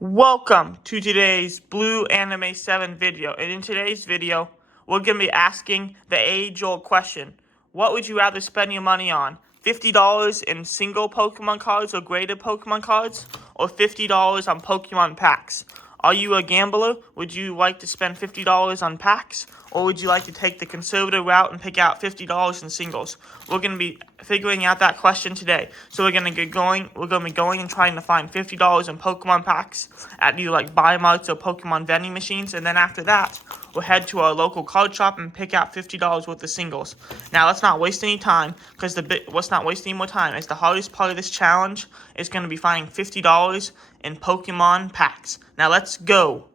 Welcome to today's Blue Anime 7 video, and in today's video, we're going to be asking the age-old question. What would you rather spend your money on? $50 in single Pokemon cards or graded Pokemon cards? Or $50 on Pokemon packs? Are you a gambler? Would you like to spend $50 on packs? Or would you like to take the conservative route and pick out $50 in singles? We're going to be figuring out that question today. So we're going to get going. We're going to be going and trying to find $50 in Pokemon packs at either like buy marts or Pokemon vending machines. And then after that, we'll head to our local card shop and pick out $50 worth of singles. Now let's not waste any time, because let's not waste any more time, as the hardest part of this challenge is going to be finding $50 in Pokemon packs. Now let's go.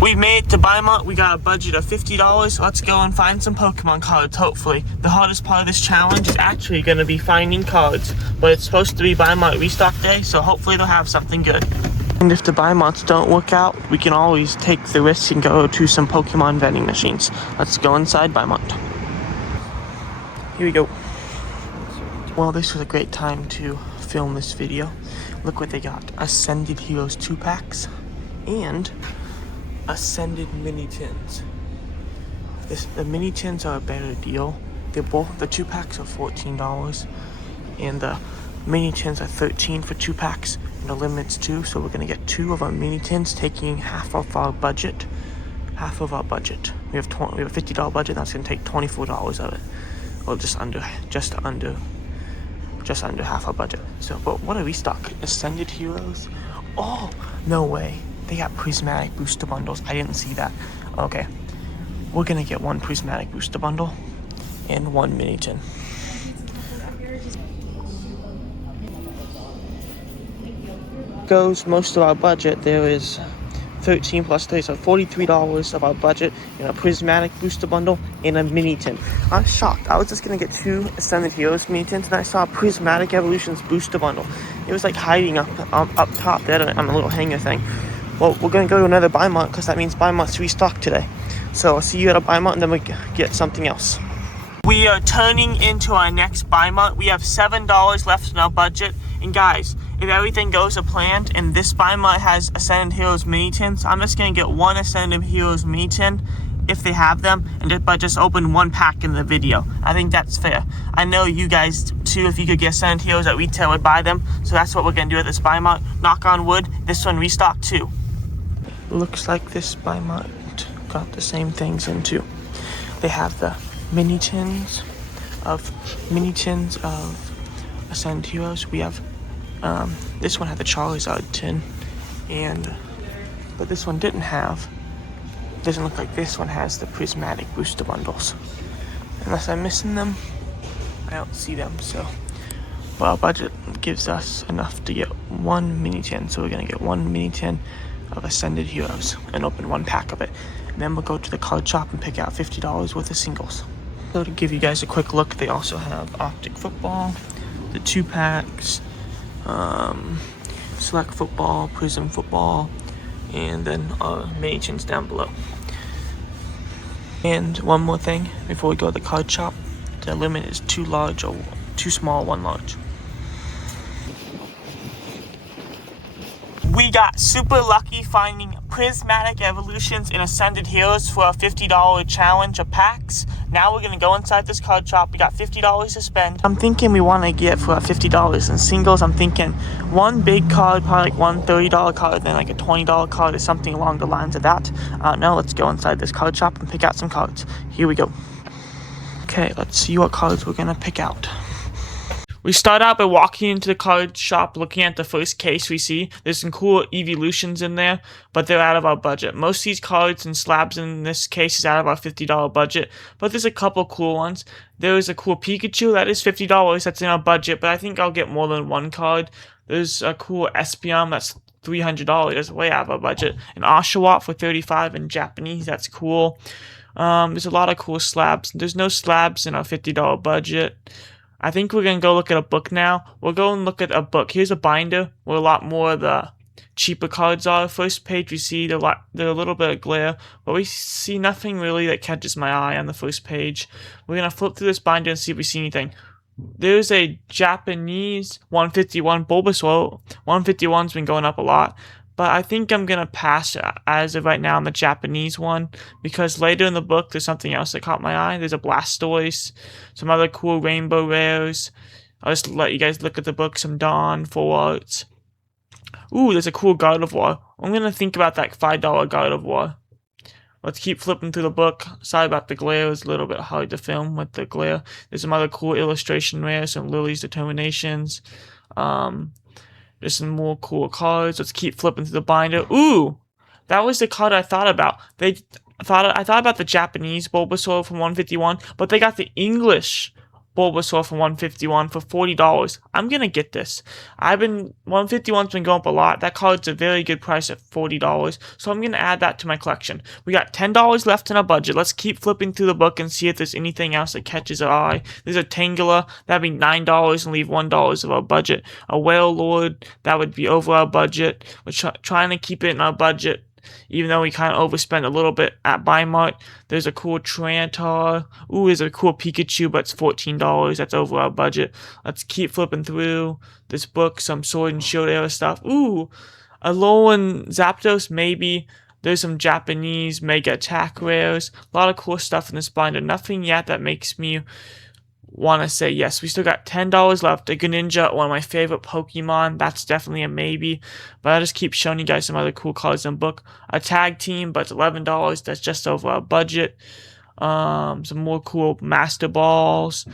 We made it to Bimont. We got a budget of $50. Let's go and find some Pokemon cards, hopefully. The hardest part of this challenge is actually going to be finding cards. But it's supposed to be Bimont restock day, so hopefully they'll have something good. And if the Bimonts don't work out, we can always take the risk and go to some Pokemon vending machines. Let's go inside Bimont. Here we go. Well, this was a great time to film this video. Look what they got. Ascended Heroes 2-packs and Ascended mini tins. The mini tins are a better deal. The 2-packs are $14, and the mini tins are $13 for 2-packs, and the limit's 2. So we're gonna get 2 of our mini tins, taking half of our budget. Half of our budget. We have a $50 budget. That's gonna take $24 of it, or just under half our budget. So, but what a restock! Ascended Heroes. Oh, no way. They got prismatic booster bundles. I didn't see that. Okay. We're gonna get 1 prismatic booster bundle and 1 mini tin. Goes most of our budget. There is 13 plus 3, so $43 of our budget in a prismatic booster bundle and a mini tin. I'm shocked. I was just gonna get 2 Ascended Heroes mini tins, and I saw a Prismatic Evolutions booster bundle. It was like hiding up top there on a little hanger thing. Well, we're going to go to another Bimont, because that means Bimont's restocked today. So I'll see you at a Bimont, and then we get something else. We are turning into our next Bimont. We have $7 left in our budget. And guys, if everything goes to plan, and this Bimont has Ascended Heroes mini tins, I'm just going to get 1 Ascended Heroes mini tin, if they have them, and just open 1 pack in the video. I think that's fair. I know you guys too, if you could get Ascended Heroes at retail, would buy them. So that's what we're going to do at this Bimont. Knock on wood, this one restocked too. Looks like this Bimont got the same things in too. They have the mini tins of Ascended Heroes. We have this one had the Charizard tin, but this one didn't have. Doesn't look like this one has the prismatic booster bundles. Unless I'm missing them, I don't see them. So, well, our budget gives us enough to get 1 mini tin, so we're gonna get 1 mini tin of Ascended Heroes and open 1 pack of it. And then we'll go to the card shop and pick out $50 worth of singles. So to give you guys a quick look, they also have Optic Football, the 2-packs, Select Football, Prism Football, and then mini tins down below. And one more thing before we go to the card shop, the limit is 2 large or 2 small, 1 large. We got super lucky finding Prismatic Evolutions and Ascended Heroes for a $50 challenge of packs. Now we're going to go inside this card shop. We got $50 to spend. I'm thinking we want to get for $50 in singles. I'm thinking 1 big card, probably like 1 $30 card, then like a $20 card or something along the lines of that. Now let's go inside this card shop and pick out some cards. Here we go. Okay, let's see what cards we're going to pick out. We start out by walking into the card shop, looking at the first case we see. There's some cool evolutions in there, but they're out of our budget. Most of these cards and slabs in this case is out of our $50 budget, but there's a couple cool ones. There is a cool Pikachu, that is $50, that's in our budget, but I think I'll get more than 1 card. There's a cool Espeon, that's $300, that's way out of our budget. An Oshawott for $35 in Japanese, that's cool. There's a lot of cool slabs. There's no slabs in our $50 budget. I think we're going to go look at a book now. We'll go and look at a book. Here's a binder where a lot more of the cheaper cards are. First page we see they're a little bit of glare, but we see nothing really that catches my eye on the first page. We're going to flip through this binder and see if we see anything. There's a Japanese 151 Bulbasaur. 151's been going up a lot, but I think I'm gonna pass as of right now on the Japanese one, because later in the book there's something else that caught my eye. There's a Blastoise, some other cool rainbow rares. I'll just let you guys look at the book, some Dawn, full arts. Ooh, there's a cool Gardevoir. I'm gonna think about that $5 Gardevoir. Let's keep flipping through the book. Sorry about the glare, it was a little bit hard to film with the glare. There's some other cool illustration rares, some Lily's Determinations. There's some more cool cards. Let's keep flipping through the binder. Ooh! That was the card I thought about. I thought about the Japanese Bulbasaur from 151, but they got the English Bulbasaur from 151 for $40. I'm gonna get this. 151's been going up a lot. That card's a very good price at $40, so I'm gonna add that to my collection. We got $10 left in our budget. Let's keep flipping through the book and see if there's anything else that catches our eye. There's a Tangela, that'd be $9 and leave $1 of our budget. A Whale Lord, that would be over our budget. We're trying to keep it in our budget, even though we kind of overspent a little bit at Bimart. There's a cool Trantar. Ooh, there's a cool Pikachu, but it's $14. That's over our budget. Let's keep flipping through this book. Some Sword and Shield era stuff. Ooh, a Alolan Zapdos, maybe. There's some Japanese Mega Attack rares. A lot of cool stuff in this binder. Nothing yet that makes me want to say yes. We still got $10 left. A Greninja, one of my favorite Pokemon. That's definitely a maybe. But I'll just keep showing you guys some other cool cards in the book. A Tag Team, but it's $11. That's just over our budget. Some more cool Master Balls.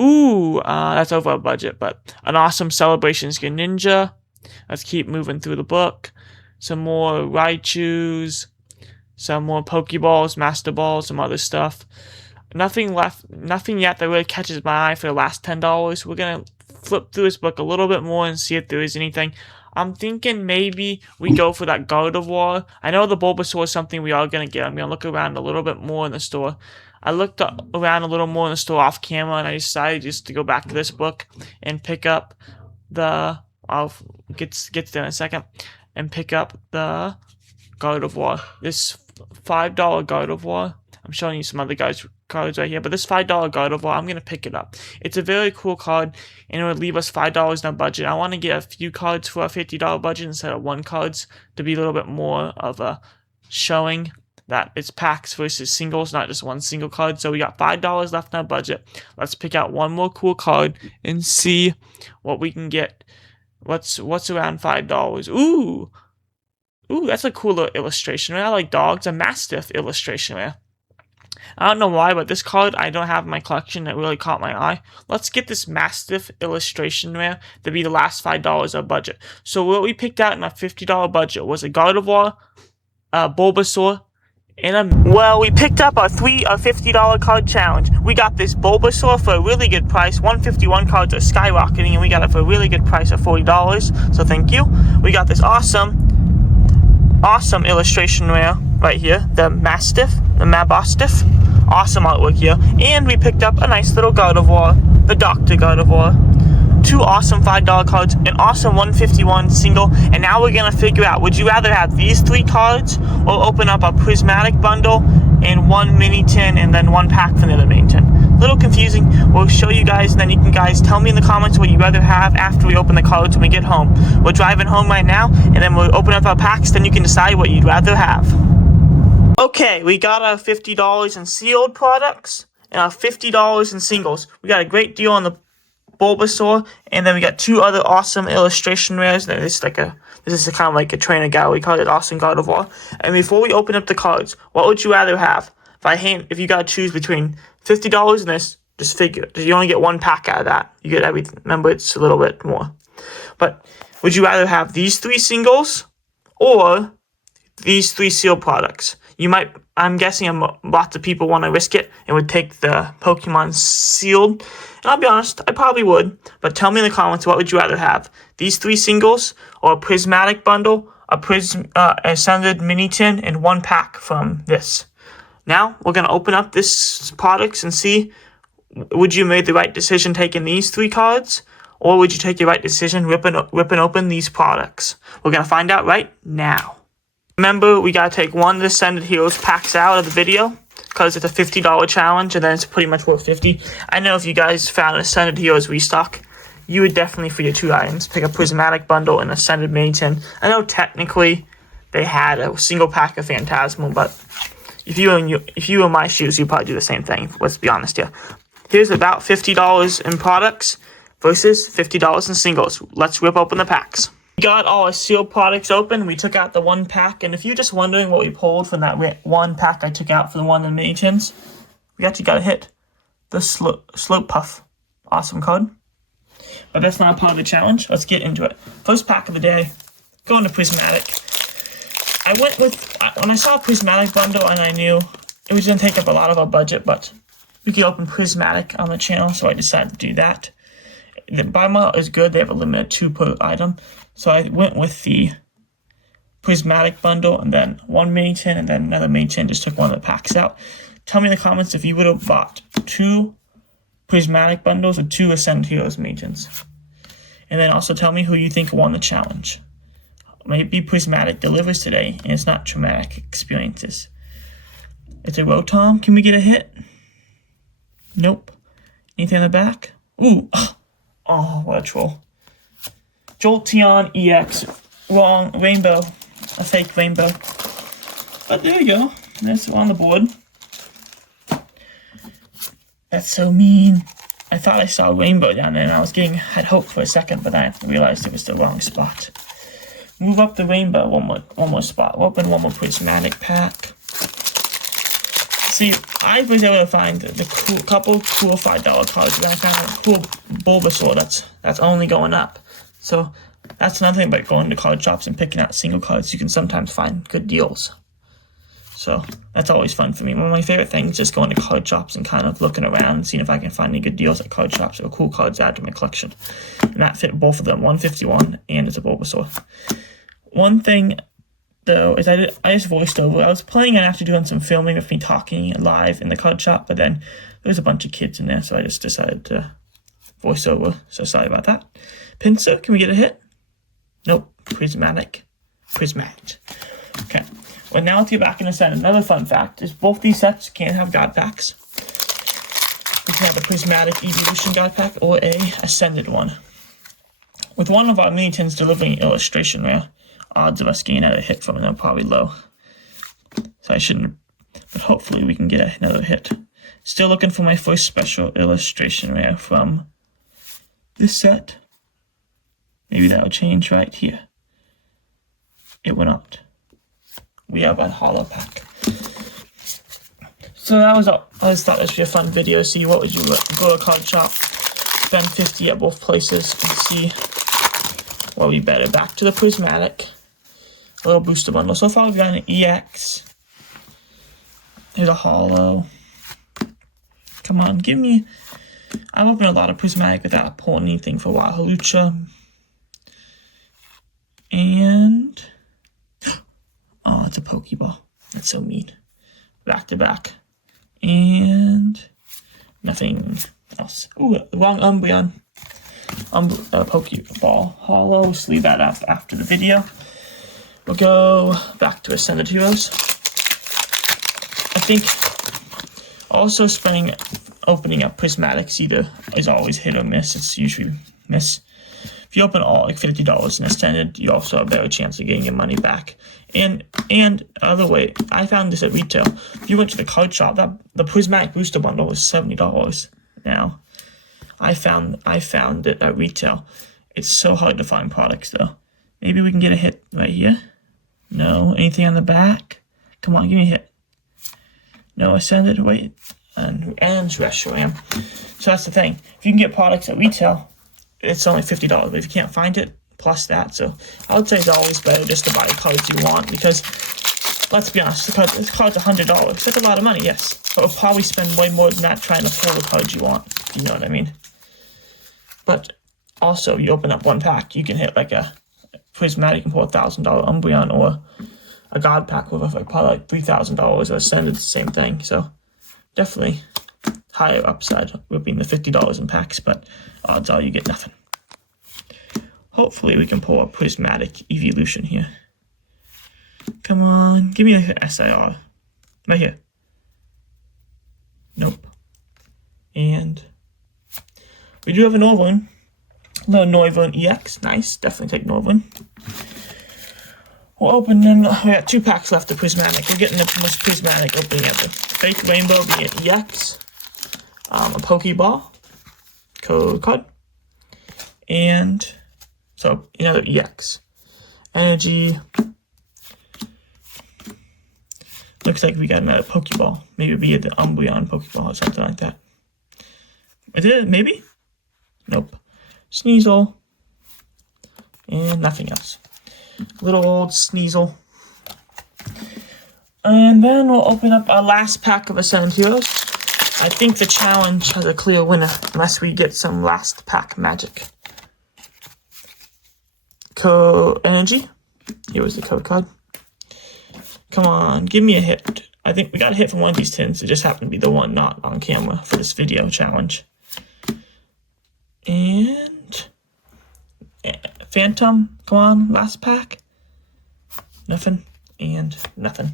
Ooh, that's over our budget. But an awesome Celebrations Greninja. Let's keep moving through the book. Some more Raichus. Some more Pokeballs, Master Balls, some other stuff. Nothing yet that really catches my eye for the last $10. We're gonna flip through this book a little bit more and see if there is anything. I'm thinking maybe we go for that Gardevoir. I know the Bulbasaur is something we are gonna get. I'm gonna look around a little bit more in the store. I looked around a little more in the store off camera, and I decided just to go back to this book and pick up the. I'll get there in a second, and pick up the Gardevoir. This $5 Gardevoir. I'm showing you some other cards right here, but this $5 Gardevoir, I'm going to pick it up. It's a very cool card, and it would leave us $5 in our budget. I want to get a few cards for a $50 budget instead of one cards to be a little bit more of a showing that it's packs versus singles, not just one single card. So we got $5 left in our budget. Let's pick out one more cool card and see what we can get. What's around $5? Ooh, that's a cool little illustration. I like dogs. A Mastiff illustration there. I don't know why, but this card I don't have in my collection that really caught my eye. Let's get this Mastiff illustration rare to be the last $5 of budget. So what we picked out in our $50 budget was a Gardevoir, a Bulbasaur, and well, we picked up our $50 card challenge. We got this Bulbasaur for a really good price. 151 cards are skyrocketing, and we got it for a really good price of $40. So thank you. We got this awesome illustration rare right here, the Mastiff, the Mabostiff. Awesome artwork here. And we picked up a nice little Gardevoir, the Dr. Gardevoir. Two awesome $5 cards, an awesome 151 single, and now we're going to figure out, would you rather have these three cards or open up a prismatic bundle and one mini tin and then one pack from the other main tin? A little confusing. We'll show you guys, and then you can guys tell me in the comments what you'd rather have after we open the cards when we get home. We're driving home right now, and then we'll open up our packs, then you can decide what you'd rather have. Okay, we got our $50 in sealed products and our $50 in singles. We got a great deal on the Bulbasaur, and then we got two other awesome illustration rares. This is kind of like a trainer guy. We call it Awesome Gardevoir. And before we open up the cards, what would you rather have? If you gotta choose between $50 and this, just figure you only get one pack out of that. You get everything. Remember, it's a little bit more. But would you rather have these three singles or these three sealed products? I'm guessing lots of people want to risk it and would take the Pokemon sealed. And I'll be honest, I probably would. But tell me in the comments, what would you rather have? These three singles or a prismatic bundle, a scented mini tin, and one pack from this? Now, we're going to open up this products and see, would you make the right decision taking these three cards? Or would you take the right decision ripping open these products? We're going to find out right now. Remember, we gotta take one of the Scented Heroes packs out of the video, because it's a $50 challenge, and then it's pretty much worth $50. I know if you guys found a Scented Heroes restock, you would definitely, for your 2 items, pick a Prismatic Bundle and Ascended Mini Tin. I know technically they had a single pack of Phantasmal, but if you were in my shoes, you'd probably do the same thing. Let's be honest here. Here's about $50 in products versus $50 in singles. Let's rip open the packs. We got all our sealed products open. We took out the 1 pack, and if you're just wondering what we pulled from that 1 pack I took out for the 1 in the mini tins, we actually got a hit. The Slope Puff. Awesome card. But that's not a part of the challenge. Let's get into it. First pack of the day. Going to Prismatic. I went with, when I saw a Prismatic bundle and I knew it was going to take up a lot of our budget, but we could open Prismatic on the channel, so I decided to do that. The buy model is good. They have a limit of 2 per item. So I went with the Prismatic bundle and then 1 mini tin and then another mini tin. Just took one of the packs out. Tell me in the comments if you would have bought 2 Prismatic bundles or 2 Ascend Heroes mini tins. And then also tell me who you think won the challenge. Maybe Prismatic delivers today and it's not traumatic experiences. It's a Rotom. Can we get a hit? Nope. Anything in the back? Ooh. Oh, what a troll. Jolteon EX. Wrong. Rainbow. A fake rainbow. But there you go. That's on the board. That's so mean. I thought I saw a rainbow down there and had hope for a second, but I realized it was the wrong spot. Move up the rainbow one more spot. We'll open one more Prismatic pack. See, I was able to find the couple cool $5 cards, and I found a cool Bulbasaur that's only going up. So that's another thing about going to card shops and picking out single cards. You can sometimes find good deals. So that's always fun for me. One of my favorite things is just going to card shops and kind of looking around and seeing if I can find any good deals at card shops or cool cards to add to my collection. And that fit both of them, 151 and it's a Bulbasaur. One thing though is I just voiced over. I was planning on actually doing some filming of me talking live in the card shop, but then there was a bunch of kids in there, so I just decided to voice over. So sorry about that. Pinsir, can we get a hit? Nope. Prismatic. Okay. Well, now let's get back in the set. Another fun fact is both these sets can have God packs. We can have a Prismatic Evolution God pack or a Ascended one. With one of our mini tins delivering illustration rare, odds of us getting a hit from it are probably low. So I shouldn't, but hopefully we can get another hit. Still looking for my first special illustration rare from this set. Maybe that'll change right here. It went out. We have a holo pack. So that was all. I just thought this would be a fun video. See what would you go to a card shop, spend $50 at both places, and see what would be better. Back to the Prismatic. A little booster bundle. So far we've got an EX. There's a holo. Come on, give me. I've opened a lot of Prismatic without pulling anything for a while. Halucha. And oh, it's a Pokeball. That's so mean. Back to back. And nothing else. Ooh, the wrong Umbreon. Pokeball. Holo. Let's leave that up after the video. We'll go back to Ascended Heroes. I think also opening up Prismatics either is always hit or miss. It's usually miss. If you open all like $50 in Ascended, you also have a better chance of getting your money back. And other way, I found this at retail. If you went to the card shop, the Prismatic Booster Bundle was $70 now. I found it at retail. It's so hard to find products though. Maybe we can get a hit right here. No. Anything on the back? Come on, give me a hit. No Ascended, wait. And Reshiram. So that's the thing. If you can get products at retail, it's only $50. But if you can't find it, plus that. So I would say it's always better just to buy the cards you want because, let's be honest, this card's $100. That's a lot of money, yes. But we'll probably spend way more than that trying to pull the cards you want, if you know what I mean. But also, you open up one pack, you can hit like a Prismatic and pull a $1,000 Umbreon or a God pack with probably like $3,000 or Ascended, the same thing. So definitely higher upside ripping the $50 in packs, but odds are you get nothing. Hopefully we can pull a Prismatic Evolution here. Come on, give me an SIR. Right here. Nope. And we do have an old one. Little Noivern EX. Nice. Definitely take Noivern. We'll open them. We got 2 packs left of Prismatic. We're getting the most Prismatic opening ever. Fake Rainbow being an EX. A Pokeball. Code card. And so another EX. Energy. Looks like we got another Pokeball. Maybe it'll be the Umbreon Pokeball or something like that. Is it? Maybe? Nope. Sneasel. And nothing else. Little old Sneasel. And then we'll open up our last pack of Ascend Heroes. I think the challenge has a clear winner, unless we get some last pack magic. Energy. Here was the code card. Come on, give me a hit. I think we got a hit from one of these tins. It just happened to be the one not on camera for this video challenge. And Phantom, come on, last pack. Nothing and nothing.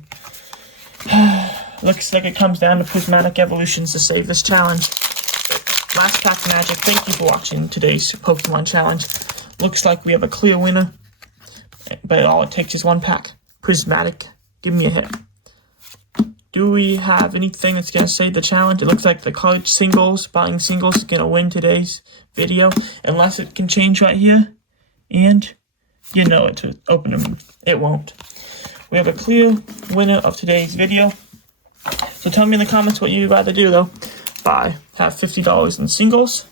Looks like it comes down to Prismatic Evolutions to save this challenge. Last pack magic. Thank you for watching today's Pokemon challenge. Looks like we have a clear winner, but all it takes is 1 pack. Prismatic, give me a hit. Do we have anything that's going to save the challenge? It looks like the card singles, buying singles, is going to win today's video, unless it can change right here. And you know it to open them. It won't. We have a clear winner of today's video. So tell me in the comments what you'd rather do, though. Have $50 in singles,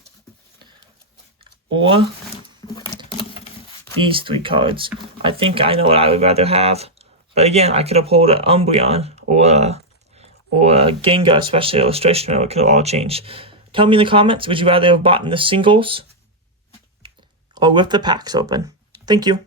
or these 3 cards. I think I know what I would rather have. But again, I could have pulled an Umbreon or a Gengar Special Illustration, or it could have all changed. Tell me in the comments, would you rather have bought in the singles or with the packs open? Thank you.